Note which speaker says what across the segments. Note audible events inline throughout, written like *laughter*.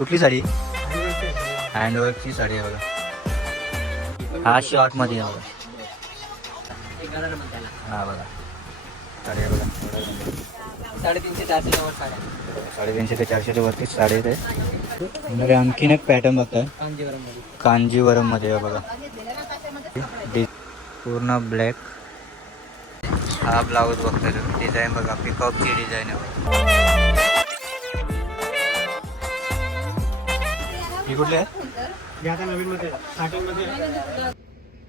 Speaker 1: कुठली साडी? हँडवर्कची साडी आहे बघा. हा शॉर्टमध्ये आहे बघा. हा बघा. साडी आहे बघा.
Speaker 2: साडेतीनशे चारशे
Speaker 1: साडेतीनशे ते चारशेच्या वरती साडी आहे म्हणजे आणखीन एक पॅटर्न बघताय. कांजीवरममध्ये आहे बघा. पूर्ण ब्लॅक हा ब्लाऊज बघताय तुम्ही. डिझाईन बघा. पिकअपची डिझाईन आहे ही कुठली आहे
Speaker 2: आता नवीन मध्ये स्टार्टिंगमध्ये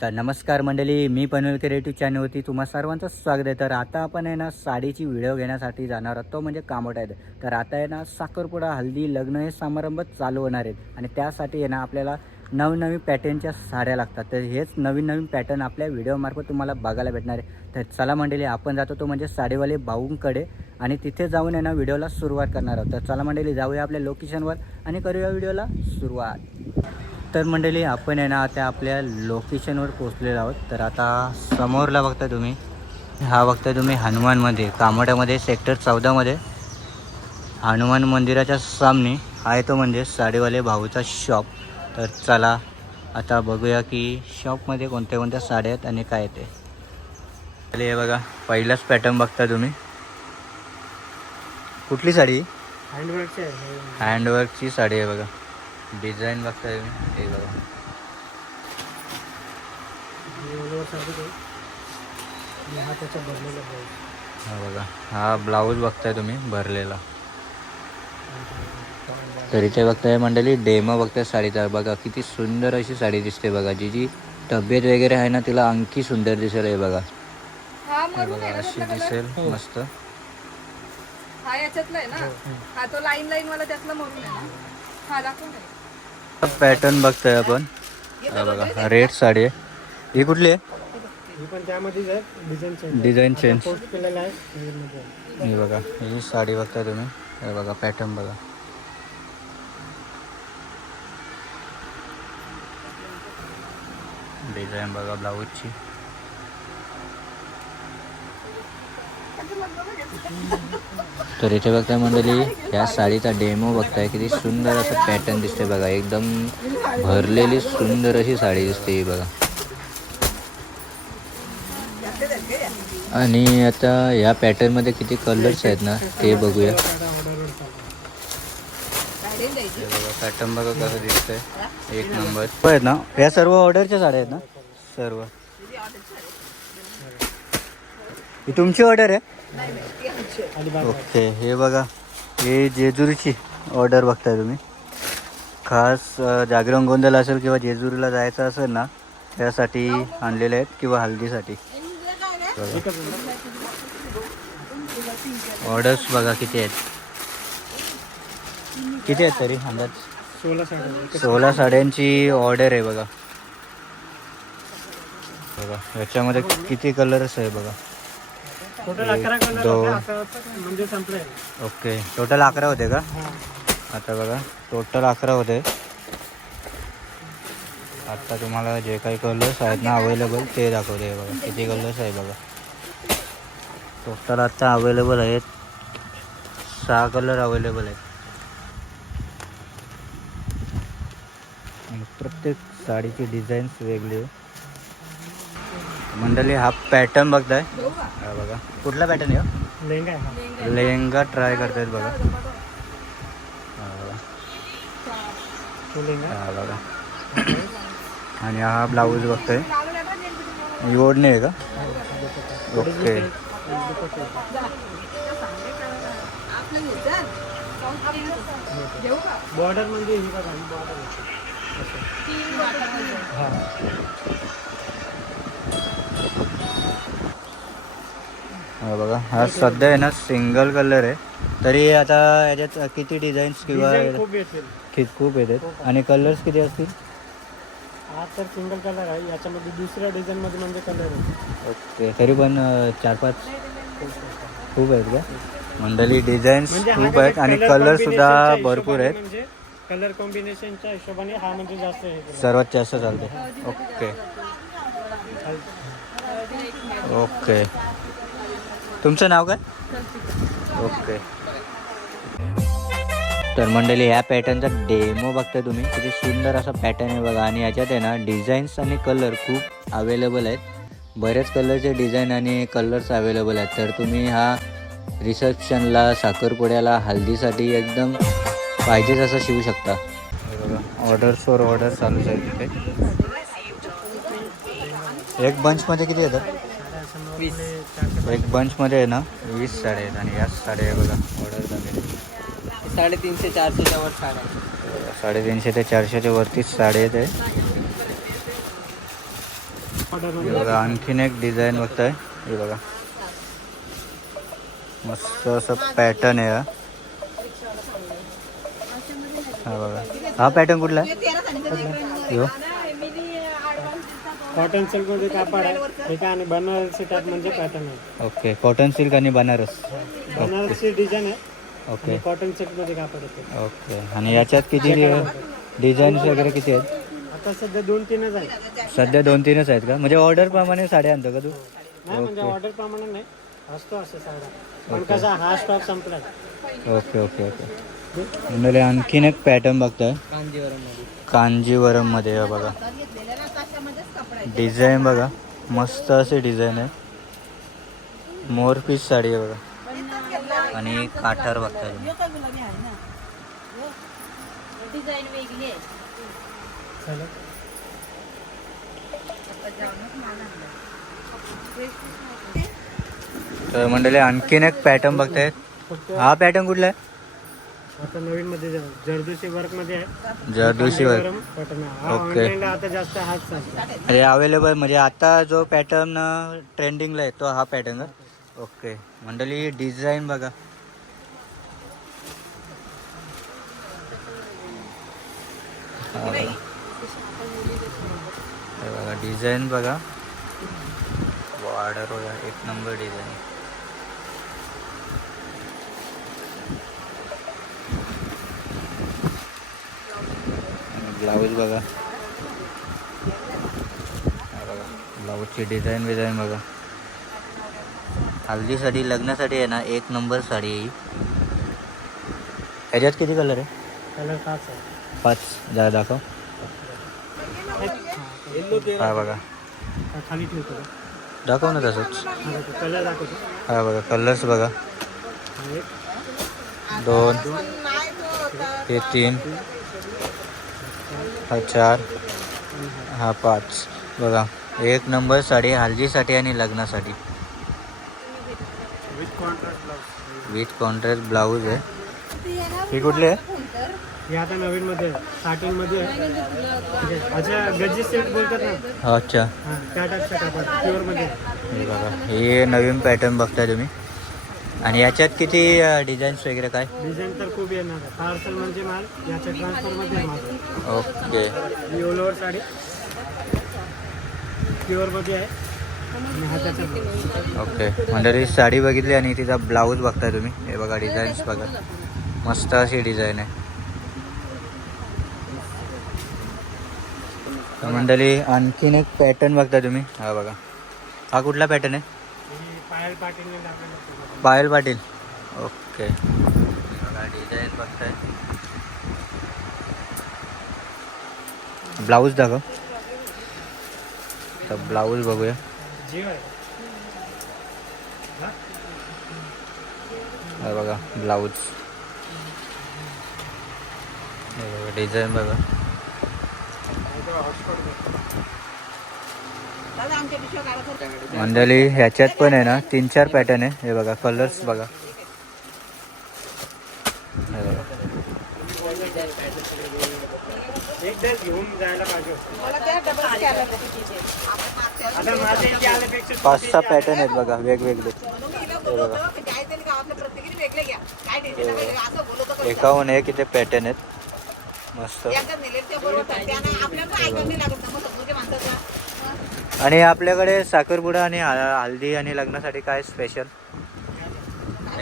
Speaker 1: तर नमस्कार मंडळी मी पनवेलकर युट्यूब चॅनलवरती तुम्हा सर्वांचं स्वागत आहे. तर आता आपण आहे ना साडीची व्हिडिओ घेण्यासाठी जाणार आहोत. तो म्हणजे कामोट आहे. तर आता आहे ना साखरपुडा हल्दी लग्न हे समारंभ चालू होणार आहेत. आणि त्यासाठी आहे ना आपल्याला नवनवीन पॅटर्नच्या साड्या लागतात. तर हेच नवीन नवीन पॅटर्न आपल्या व्हिडिओमार्फत तुम्हाला बघायला भेटणार आहे. तर चला मंडळी आपण जातो तो म्हणजे साडीवाले भाऊंकडे आणि तिथे जाऊन आहे ना व्हिडिओला सुरुवात करणार आहोत. तर चला मंडळी जाऊया आपल्या लोकेशनवर आणि करूया व्हिडिओला सुरुवात. तर मंडळी आपण आहे ना आता आपल्या लोकेशनवर पोचलेलो आहोत. तर आता समोरला बघता तुम्ही. हा बघताय तुम्ही हनुमानमध्ये कामोड्यामध्ये सेक्टर चौदामध्ये. हनुमान मंदिराच्या सामने आहे तो म्हणजे साडीवाले भाऊचा शॉप तर चला आता बघूया की शॉपमध्ये कोणत्या कोणत्या साड्या आहेत आणि काय ते. आणि हे बघा पहिलाच पॅटर्न बघता तुम्ही. कुठली साडी?
Speaker 2: हँडवर्कचे आहे.
Speaker 1: हँडवर्कची साडी आहे बघा. डिझाईन बघताय तुम्ही. हे बघा.
Speaker 2: हा
Speaker 1: बघा. हा ब्लाऊज बघताय तुम्ही भरलेला. तर इथे बघताय मंडळी डेमो बघताय साडीचा. बघा किती सुंदर अशी साडी दिसते बघा जी जी तब्येत वगैरे आहे ना तिला आणखी सुंदर दिसेल हे बघा.
Speaker 3: हा
Speaker 1: हे
Speaker 3: मरून
Speaker 1: बघा
Speaker 3: आहे ना
Speaker 1: अशी दिसेल
Speaker 2: हो.
Speaker 1: मस्त.
Speaker 3: हा याच्यातला आहे ना? हा. तो लाईन लाईन वाला त्यातला मरून आहे ना? हा दाखव ना
Speaker 1: पॅटर्न बघताय आपण. हा बघा रेड साडी आहे. ही कुठली आहे?
Speaker 2: ही पण त्यामध्येच आहे डिझाईन चेंज.
Speaker 1: ही बघा ही साडी बघताय तुम्ही. हे बघा पॅटर्न बघा. डिझाईन बघा ब्लाऊजची तर इथे बघताय मंडळी या साडीचा डेमो बघताय किती सुंदर असं पॅटर्न दिसते बघा. एकदम भरलेली सुंदर अशी साडी दिसते ही बघा. आणि आता या पॅटर्नमध्ये किती कलर्स आहेत ना ते बघूया
Speaker 2: साड्या ऑर्डरवर चालू.
Speaker 1: हे बघा पॅटर्न बघा कसं दिसतंय. एक नंबर. आहेत ना? या सर्व ऑर्डरच्या साड्या आहेत ना? सर्व. ही तुमची ऑर्डर आहे? ओके हे बघा. हे जेजुरीची ऑर्डर बघताय तुम्ही. खास जागरण गोंधळ असेल किंवा जेजुरीला जायचं असेल ना त्यासाठी आणलेले आहेत किंवा हल्दीसाठी ऑर्डर्स बघा किती आहेत. किती आहेत तरी अंदाज?
Speaker 2: सोळा
Speaker 1: साड्यांची ऑर्डर आहे बघा. बघा याच्यामध्ये किती कलर्स आहे बघा?
Speaker 2: टोटल अकरा कलर
Speaker 1: दोन.
Speaker 2: होते आता म्हणजे संपले
Speaker 1: ओके टोटल अकरा होते का? आता बघा टोटल अकरा होते. आता तुम्हाला जे काही कलर्स आहेत ना अवेलेबल ते दाखवते बघा. किती कलर्स आहे बघा. टोटल आता अवेलेबल आहेत. सहा कलर अवेलेबल आहेत. प्रत्येक साडीची डिझाईन्स वेगळी. मंडळी हा पॅटर्न बघताय. हा बघा. कुठला पॅटर्न आहे.
Speaker 2: हा?
Speaker 1: लेहंगा ट्राय करतायत बघा. हा बघा. हा आणि हा ब्लाऊज बघतोय. ओढणी आहे का? ओके.
Speaker 2: बॉर्डर म्हणजे ही. बघा ही हा
Speaker 1: हा बघा हा सध्या आहे ना सिंगल कलर आहे. तरी आता याच्यात किती डिझाईन्स किंवा
Speaker 2: खूप येतील.
Speaker 1: कित खूप येतात. आणि कलर्स किती असतील?
Speaker 2: हा तर सिंगल कलर आहे. याच्यामध्ये दुसऱ्या डिझाईन मध्ये म्हणजे कलर आहे.
Speaker 1: ओके तरी पण अं, चार पाच खूप आहेत का? मंडळी डिझाईन्स
Speaker 2: म्हणजे
Speaker 1: खूप आहेत आणि कलर सुद्धा भरपूर आहेत.
Speaker 2: म्हणजे कलर कॉम्बिनेशनच्या हिशोबाने हा म्हणजे जास्त हे
Speaker 1: सर्वात जास्त चालते ओके. ओके. तुमचं नाव काय? ओके. तर मंडळी ह्या पॅटर्नचा डेमो बघताय तुम्ही. किती सुंदर असा पॅटर्न आहे बघा. आणि याच्यात आहे ना डिझाईन्स आणि कलर खूप अवेलेबल आहेत. बरेच कलरचे डिझाईन आणि कलर्स अवेलेबल आहेत. तर तुम्ही हा रिसेप्शनला साखरपुड्याला हल्दीसाठी एकदम पाहिजेच असं शिवू शकता. ऑर्डर्सवर ऑर्डर चालूच आहे तिथे. एक बंचमध्ये किती येतात?
Speaker 2: वीस
Speaker 1: एक बंचमध्ये आहे ना वीस साड्या आहेत आणि याच साड्या आहे बघा ऑर्डर झालेली.
Speaker 2: साडेतीनशे चारशेच्या वर साड्या
Speaker 1: साडेतीनशे ते चारशेच्या वरतीच साडे आहेत हे. बघा आणखीन एक डिझाईन बघताय. हे बघा. मस्त असं पॅटर्न आहे हा हा बघा. हा पॅटर्न कुठला? यो.
Speaker 2: कॉटन सिल्कमध्ये कापड आहे आणि बनारसी टाईप म्हणजे पॅटर्न आहे.
Speaker 1: ओके कॉटन सिल्क आणि बनारस.
Speaker 2: बनारसी डिझाईन आहे.
Speaker 1: ओके.
Speaker 2: कॉटन सिल्कमध्ये कापड येते
Speaker 1: ओके. आणि याच्यात किती डिझाईन्स वगैरे किती आहेत?
Speaker 2: आता सध्या दोन तीनच आहे
Speaker 1: सध्या दोन तीनच आहेत का? म्हणजे ऑर्डर प्रमाणे साड्या आणतो का तू?
Speaker 2: नाही म्हणजे ऑर्डर प्रमाणे नाही. असतो असे साड्या पण कसा हा स्टॉक संपलाय.
Speaker 1: Okay okay okay. म्हणजे आणखीन एक पॅटर्न बघताय.
Speaker 2: कांजीवरममध्ये
Speaker 1: कांजीवरममध्ये आहे बघा. डिझाईन बघा. मस्त असे डिझाईन आहे. मोर पीस साडी आहे बघा. आणि काठार बघताय तर मंडळी आणखीन एक पॅटर्न बघतायत. हा पॅटर्न कुठला आहे?
Speaker 2: आता नवीन मध्ये जरदोशी वर्कमध्ये आहे. आहे. हा
Speaker 1: ओके.
Speaker 2: आता जास्त हाच चालतो.
Speaker 1: म्हणजे अवेलेबल म्हणजे आता जो पॅटर्न ट्रेंडिंगला आहे तो हा पॅटर्न ओके मंडळी डिझाईन बघा. हा. बघा. डिझाईन बघा. ऑर्डर एक नंबर डिझाईन ब्लाऊज बघा. बघा ब्लाऊजची डिझाईन बिझाईन बघा. हल्दीसाठी लग्नासाठी आहे ना एक नंबर साडी आहे ही. ह्याच्यात किती कलर आहे?
Speaker 2: कलर पाच आहे.
Speaker 1: पाच. जरा दाखव. हा बघा.
Speaker 2: खाली ठेवतो
Speaker 1: दाखव ना तसंच.
Speaker 2: कलर दाखवतो
Speaker 1: हा बघा कलर्स बघा. दोन हे तीन. हा चार. हा पाच. बघा. एक नंबर साडी हल्दीसाठी आणि लग्नासाठी.
Speaker 2: विथ कॉन्ट्रास्ट
Speaker 1: कॉन्ट्रास्ट ब्लाऊज आहे. ही कुठली? आहे
Speaker 2: हे आता नवीन मध्ये स्टार्टिंगमध्ये. आहे. अच्छा गज्जी सिल्क बोलतात ना?
Speaker 1: अच्छा.
Speaker 2: हा त्या टाईपच्या कापड प्युअरमध्ये. आहे.
Speaker 1: हे बघा. हे नवीन पॅटर्न बघताय तुम्ही. आणि याच्यात किती डिझाईन्स वगैरे काय?
Speaker 2: डिझाईन तर खूप येणार पार्सल म्हणजे माल याच्या ट्रान्सफरमध्ये आहे माझं
Speaker 1: ओके.
Speaker 2: ही ऑल ओव्हर साडी. प्युअरमध्ये आहे.
Speaker 1: ओके. म्हणजे साडी बघितली आणि तिचा ब्लाऊज बघताय तुम्ही. हे बघा डिझाईन्स बघा. मस्त अशी डिझाईन आहे. मंडळी आणखीन एक पॅटर्न बघताय तुम्ही. हा बघा. हा कुठला पॅटर्न आहे?
Speaker 2: पायल पाटीलने दाखवलं
Speaker 1: पायल पाटील. ओके. बघा डिझाईन बघताय. ब्लाऊज दाखव. तर ब्लाऊज बघूया. हा? बघा ब्लाऊज. हे बघा डिझाईन बघा. मंडळी ह्याच्यात पण आहे ना तीन चार पॅटर्न आहे. हे बघा कलर्स बघा. पाच सहा पॅटर्न आहेत बघा वेगवेगळे. हे बघा. एकाहून एक इथे पॅटर्न आहेत. मस्त. आणि आपल्याकडे साखरपुडा आणि हल्दी आणि लग्नासाठी काय स्पेशल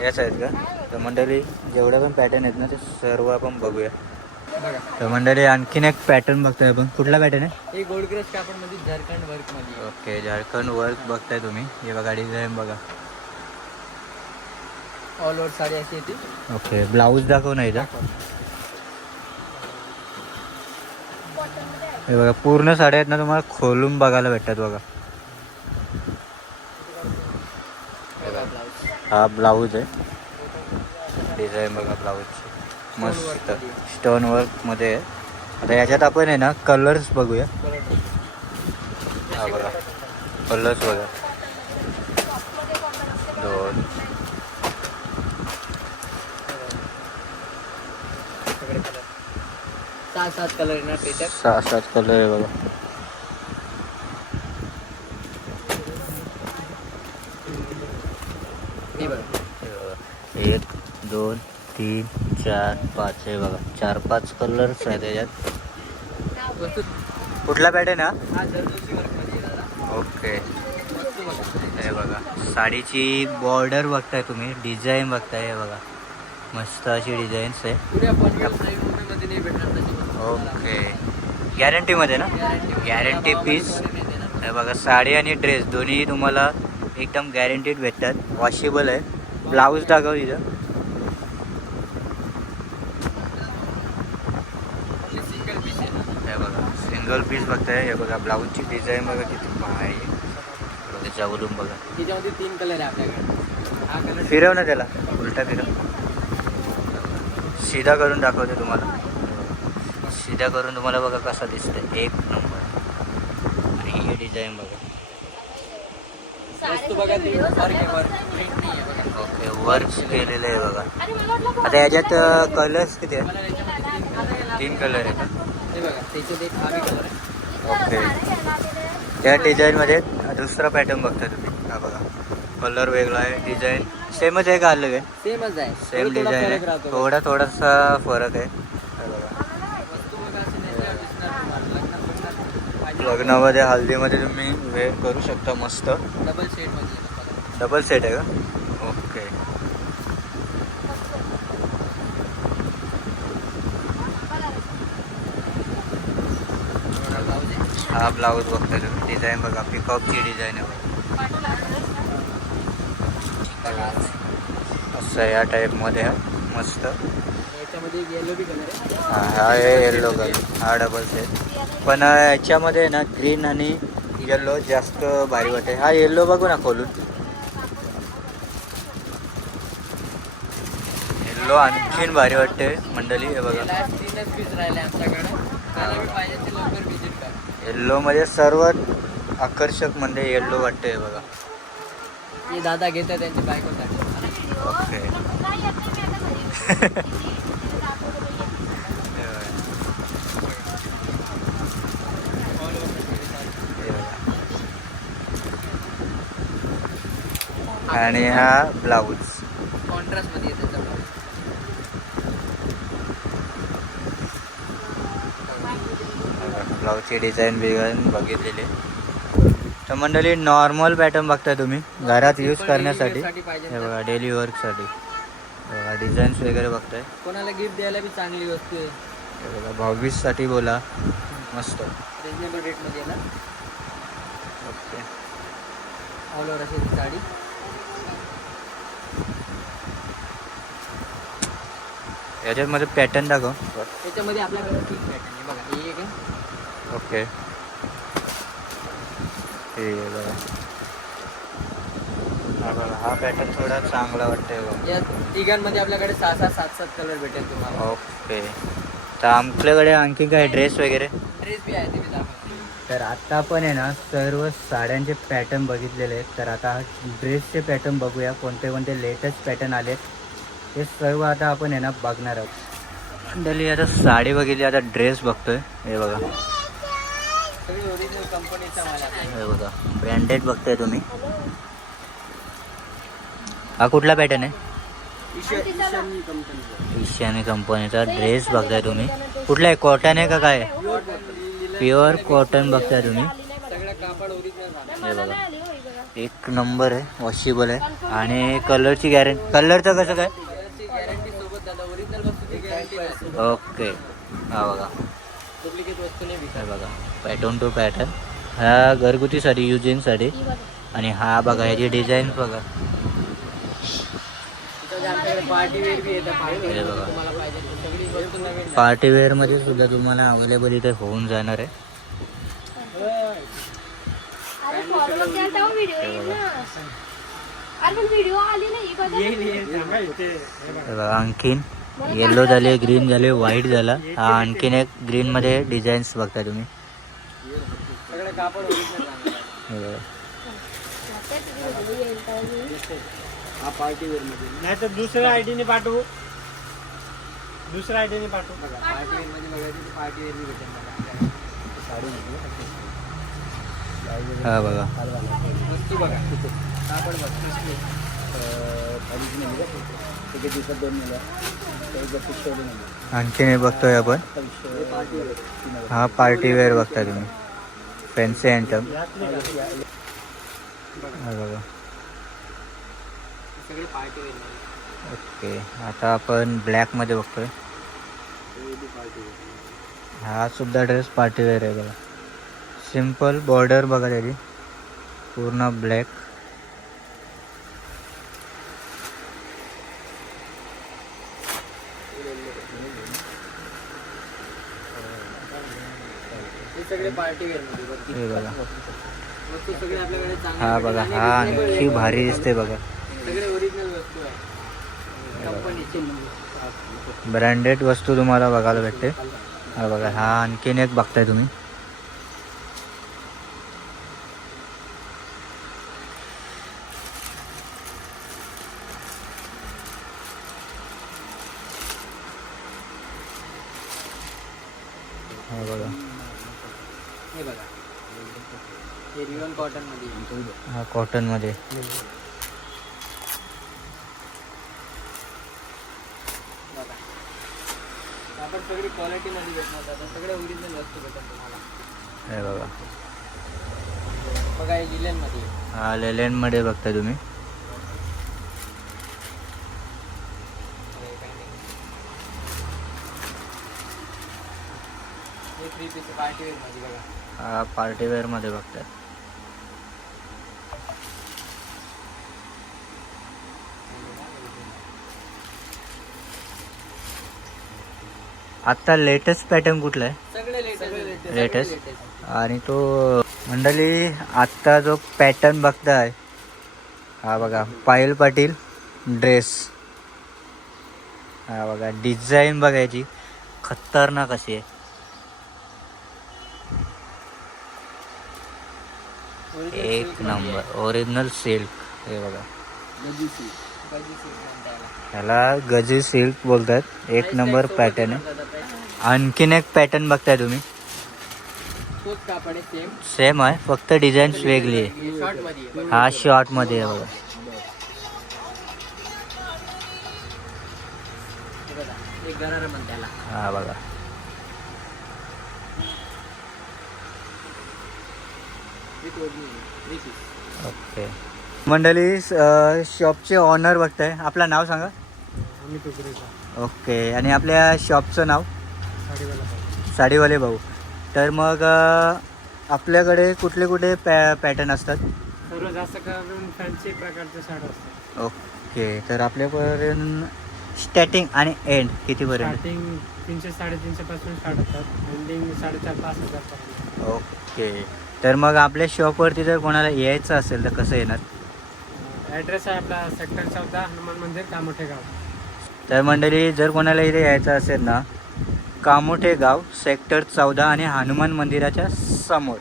Speaker 1: याच आहेत का? तर मंडळी जेवढे पण पॅटर्न आहेत ना ते सर्व आपण बघूया. तर मंडळी आणखीन एक पॅटर्न बघतोय आपण. कुठला पॅटर्न आहे?
Speaker 2: कापडमध्ये झारखंड वर्कमध्ये
Speaker 1: ओके झारखंड वर्क बघताय तुम्ही. हे बघा डिझाईन बघा.
Speaker 2: ऑल ओव्हर साडी अशी येते.
Speaker 1: ओके ब्लाऊज दाखव ना इथं. हे बघा पूर्ण साड्या आहेत ना तुम्हाला खोलून बघायला भेटतात बघा. हा ब्लाऊज आहे. डिझाईन बघा ब्लाऊजची मस्त. स्टोन वर्कमध्ये आहे. आता याच्यात आपण आहे ना कलर्स बघूया. हा बघा. कलर्स बघा. दोन
Speaker 4: सात सात कलर येणार त्याच्यात?
Speaker 1: सहा सात कलर आहे बघा.
Speaker 4: हे बघ.
Speaker 1: बघा. एक दोन तीन चार पाच हे बघा. चार पाच कलर्स आहेत त्याच्यात.
Speaker 4: वस्तू
Speaker 1: कुठला पॅटर्न हा?
Speaker 4: हा आहे दादा
Speaker 1: ओके
Speaker 4: वस्तू बघा
Speaker 1: हे बघा. साडीची बॉर्डर बघताय तुम्ही. डिझाईन बघताय हे बघा. मस्त अशी डिझाईन्स आहे.
Speaker 4: साईड मुंबईमध्ये नाही भेटणार तशी वस्तू
Speaker 1: ओके. गॅरंटीमध्ये ना? Guarantee piece. हे बघा साडी आणि ड्रेस दोन्ही तुम्हाला एकदम गॅरंटीड भेटतात. वॉशेबल आहे. ब्लाऊज दाखव इथं.
Speaker 4: सिंगल पीस आहे ना
Speaker 1: हे बघा सिंगल पीस बघताय हे बघा ब्लाऊजची डिझाईन बघा किती आहे. त्याच्यावरून बघा.
Speaker 4: त्याच्यामध्ये तीन कलर आहे आपल्याकडे. हा कलर
Speaker 1: फिरव ना त्याला. उलटा फिरव. सीधा करून दाखवते तुम्हाला. सीधा करून तुम्हाला बघा कसा दिसतंय. एक नंबर. आणि ही डिझाईन बघा. ओके वर्क केलेलं आहे बघा. आता याच्यात कलर्स किती आहे
Speaker 4: कलर याच्यामध्ये तीन कलर आहे
Speaker 1: तीन कलर आहे का
Speaker 4: हे बघा त्याच्यात एक हा कलर आहे.
Speaker 1: ओके. त्या डिझाईनमध्ये दुसरा पॅटर्न बघता तुम्ही. हा बघा. कलर वेगळा आहे डिझाईन सेमच आहे का अलग आहे?
Speaker 4: सेमच आहे.
Speaker 1: सेम डिझाईन आहे. थोडा थोडासा फरक आहे हे बघा
Speaker 4: वस्तू बघा अशी नेसल्यावर दिसणार तुम्हाला लग्नात बघणार पाहिजे
Speaker 1: लग्नामध्ये हल्दीमध्ये तुम्ही वेअर करू शकता मस्त.
Speaker 4: डबल शेडमध्ये आहे बघा.
Speaker 1: डबल सेट आहे का? ओके हा ब्लाऊज बघताय तुम्ही. डिझाईन बघा. पिकअपची डिझाईन आहे. असं या टाईपमध्ये आहे मस्त.
Speaker 4: याच्यामध्ये येलो बी कलर
Speaker 1: हा हा आहे येल्लो कलर हा डबल सेट पण याच्यामध्ये ना ग्रीन आणि येल्लो जास्त भारी वाटते हा येल्लो बघू ना खोलून. येल्लो आणखीन भारी वाटते मंडळी हे बघा.
Speaker 4: करा.
Speaker 1: येल्लोमध्ये सर्वात आकर्षक म्हणजे येल्लो वाटते हे बघा.
Speaker 4: दादा घेतात त्यांची बायकोसाठी
Speaker 1: ओके *laughs* आणि हा ब्लाऊज.
Speaker 4: कॉन्ट्रास्टमध्ये येते.
Speaker 1: ब्लाऊजची डिझाईन बिझाईन बघितलेली. तर मंडळी नॉर्मल पॅटर्न बघताय तुम्ही. घरात यूज करण्यासाठी. हे. बघा डेली वर्कसाठी बघा डिझाईन्स वगैरे बघताय.
Speaker 4: कोणाला गिफ्ट द्यायला बी चांगली वस्तू आहे.
Speaker 1: हे बघा भाऊबीजसाठी बोला. मस्त.
Speaker 4: रिजनेबल रेटमध्ये आहे ना.
Speaker 1: ओके.
Speaker 4: ऑल ओव्हर अशी साडी.
Speaker 1: याच्यामध्ये पॅटर्न दाखव.
Speaker 4: त्याच्यामध्ये आपल्याकडे तीन पॅटर्न आहे. बघा हे एक आहे.
Speaker 1: ओके हे बघा. हा बघा हा पॅटर्न थोडा चांगला वाटतंय बघा.
Speaker 4: या तिघांमध्ये आपल्याकडे सहा सहा सात सात कलर भेटेल तुम्हाला.
Speaker 1: ओके तर आपल्याकडे आणखी काय ड्रेस वगैरे?
Speaker 4: ड्रेस बी आहे ते
Speaker 1: तर आता आपण आहे ना सर्व साड्यांचे पॅटर्न बघितलेले आहेत. तर आता हा ड्रेसचे पॅटर्न बघूया. कोणते कोणते लेटेस्ट पॅटर्न आलेत? हे सर्व आता आपण आहे ना बघणार आहोत. मंडळी आता साडी बघितली आता ड्रेस बघतोय. हे बघा. हे बघा. ब्रँडेड बघताय तुम्ही. हा कुठला पॅटर्न आहे?
Speaker 4: ईशानी
Speaker 1: कंपनीचा ड्रेस बघताय तुम्ही. कुठला आहे? कॉटन आहे का काय? प्युअर कॉटन बघताय तुम्ही. हे बघा. एक नंबर आहे वॉशेबल आहे. आणि कलरची गॅरंटी कलरचं कसं काय
Speaker 4: गॅरंटी सोबत दादा ओरिजिनल वस्तूची गॅरंटी नाही
Speaker 1: ओके. हा बघा.
Speaker 4: डुप्लिकेट वस्तू नाही विकत.
Speaker 1: हे बघा. पॅटर्न टू पॅटर्न हा घरगुतीसाठी युजिंगसाठी आणि हा बघा ह्याची डिझाईन बघा.
Speaker 4: पार्टी वेअर
Speaker 1: पार्टीवेअरमध्ये सुद्धा तुम्हाला अवेलेबल इथे होऊन जाणार आहे.
Speaker 2: हे
Speaker 1: आणखीन. येलो झाले ग्रीन झाले व्हाईट झाला. हा आणखीन एक ग्रीन मध्ये डिझाईन्स बघता तुम्ही. हे.
Speaker 2: हा नाही तर दुसऱ्या आयडीने पाठवू. दुसऱ्या आयडीने पाठवू.
Speaker 1: हा बघा.
Speaker 2: वस्तू बघा. कापड बघ.
Speaker 1: आणखीन हे बघतोय आपण. हा पार्टी वेअर बघताय तुम्ही. फॅन्सी अँटम बघा. ओके आता आपण ब्लॅकमध्ये बघतोय. हा सुद्धा ड्रेस पार्टी वेअर आहे बघा. सिंपल बॉर्डर बघा त्याची. पूर्ण ब्लॅक
Speaker 2: हे बघ.
Speaker 1: हे बघा हा आणखी भारी दिसते बघा. ब्रँडेड वस्तू तुम्हाला बघायला भेटते. हा बघा हा आणखीन एक बघताय तुम्ही हा बघा
Speaker 2: हे बघा हे रिओन कॉटन मध्ये
Speaker 1: कॉटनमध्ये
Speaker 2: बघा आपण सगळी क्वालिटी मध्ये भेटणार ओरिजिनल वस्तू तुम्हाला.
Speaker 1: हे बघा.
Speaker 2: बघा हे लिलनमध्ये.
Speaker 1: हा लेलेन मध्ये बघताय तुम्ही.
Speaker 2: हे थ्री पीस पार्टी वेअरमध्ये बघा.
Speaker 1: हा मध्ये बघताय आता लेटेस्ट पॅटर्न कुठला आहे?
Speaker 2: सगळे लेटेस्ट
Speaker 1: लेटेस्ट आणि तो मंडळी आत्ता जो पॅटर्न बघताय हा बघा पायल पाटील ड्रेस हा बघा डिझाईन बघायची. खतरनाक अशी आहे. एक नंबर. ओरिजिनल सिल्क हे बघा. ह्याला गजी सिल्क बोलतात. एक नंबर पॅटर्न आहे. आणखीन एक पॅटर्न बघताय तुम्ही.
Speaker 2: सेम
Speaker 1: आहे फक्त डिझाईन वेगळी आहे. हा शॉर्टमध्ये आहे बघा.
Speaker 2: हे बघा.
Speaker 1: हा ओके मंडळी शॉपचे ऑनर बघताय. आपलं नाव सांगा. ओके आणि आपल्या शॉपचं नाव?
Speaker 2: साडीवाला
Speaker 1: भाऊ. तर मग आपल्याकडे कुठले कुठले पॅ पॅटर्न असतात?
Speaker 2: सर्व जास्त करून फॅन्सी प्रकारच्या साड्या असतात.
Speaker 1: ओके. तर आपल्यापर्यंत स्टार्टिंग आणि एंड कितीपर्यंत?
Speaker 2: स्टार्टिंग तीनशे साडेतीनशे पासून स्टार्ट होतात. एंडिंग साडेचार पाच हजार
Speaker 1: ओके. तर मग आपल्या शॉपवरती जर कोणाला यायचं असेल तर कसं येणार?
Speaker 2: ॲड्रेस आहे आपला सेक्टर चौदा हनुमान मंदिर कामोठे गाव.
Speaker 1: तर मंडळी जर कोणाला इथे यायचं असेल ना कामोठे गाव सेक्टर चौदा आणि हनुमान मंदिराच्या समोर.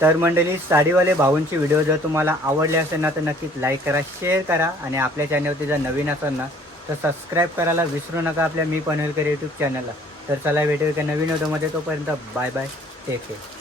Speaker 1: तर मंडळी साडीवाले भाऊंची व्हिडिओ जर तुम्हाला आवडले असेल ना तर नक्कीच लाईक करा शेअर करा आणि आपल्या चॅनलवरती जर नवीन असाल ना तर सबस्क्राईब करायला विसरू नका आपल्या मी पनवेलकर यूट्यूब चॅनलला तर चला भेटूया एका नवीन व्हिडिओमध्ये. तोपर्यंत बाय बाय टेक केअर